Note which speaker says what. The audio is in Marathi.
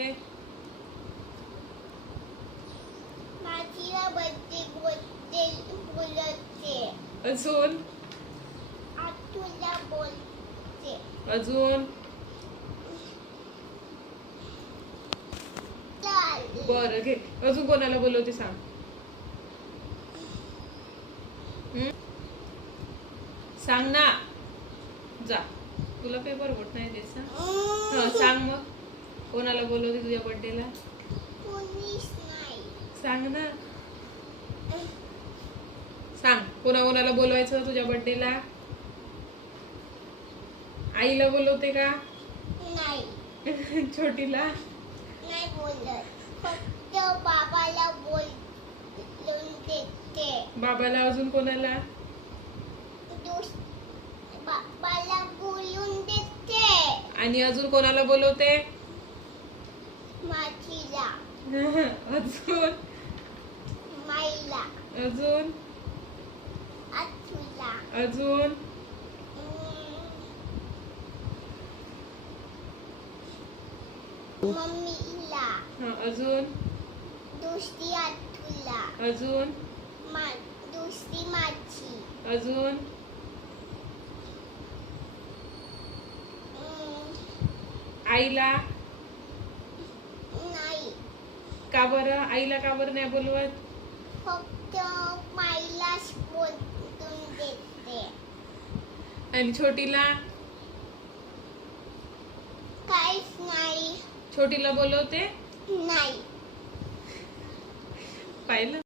Speaker 1: बोलते.
Speaker 2: अजून? अजून? बरं घे. अजून कोणाला बोलवते सांग? सांग ना. जा. तुला पेपर बोट नाही हा, सांग मग. कोणाला बोलवते तुझ्या बर्थडेला सांग ना. सांग कोणा कोणाला बोलवायचं तुझ्या बर्थडेला आईला बोलवते का?
Speaker 1: नाही
Speaker 2: छोटीला?
Speaker 1: नाही बोलत फक्त बाबाला देते
Speaker 2: बाबाला अजून कोणाला?
Speaker 1: बाबाला बोलून देते.
Speaker 2: आणि अजून कोणाला बोलवते?
Speaker 1: माझीला
Speaker 2: अजून?
Speaker 1: माईला.
Speaker 2: अजून?
Speaker 1: आतूला.
Speaker 2: अजून?
Speaker 1: मम्मीला.
Speaker 2: हा, अजून?
Speaker 1: दुसरी आतूला.
Speaker 2: अजून?
Speaker 1: मा दुसरी माझी.
Speaker 2: अजून? आईला
Speaker 1: नाही
Speaker 2: का बरं? आईला का बरं नाही बोलवत?
Speaker 1: फक्त माईलाच बोलून देते.
Speaker 2: आणि छोटीला?
Speaker 1: काहीच नाही.
Speaker 2: छोटीला बोलवते?
Speaker 1: नाही.
Speaker 2: पाहिलं?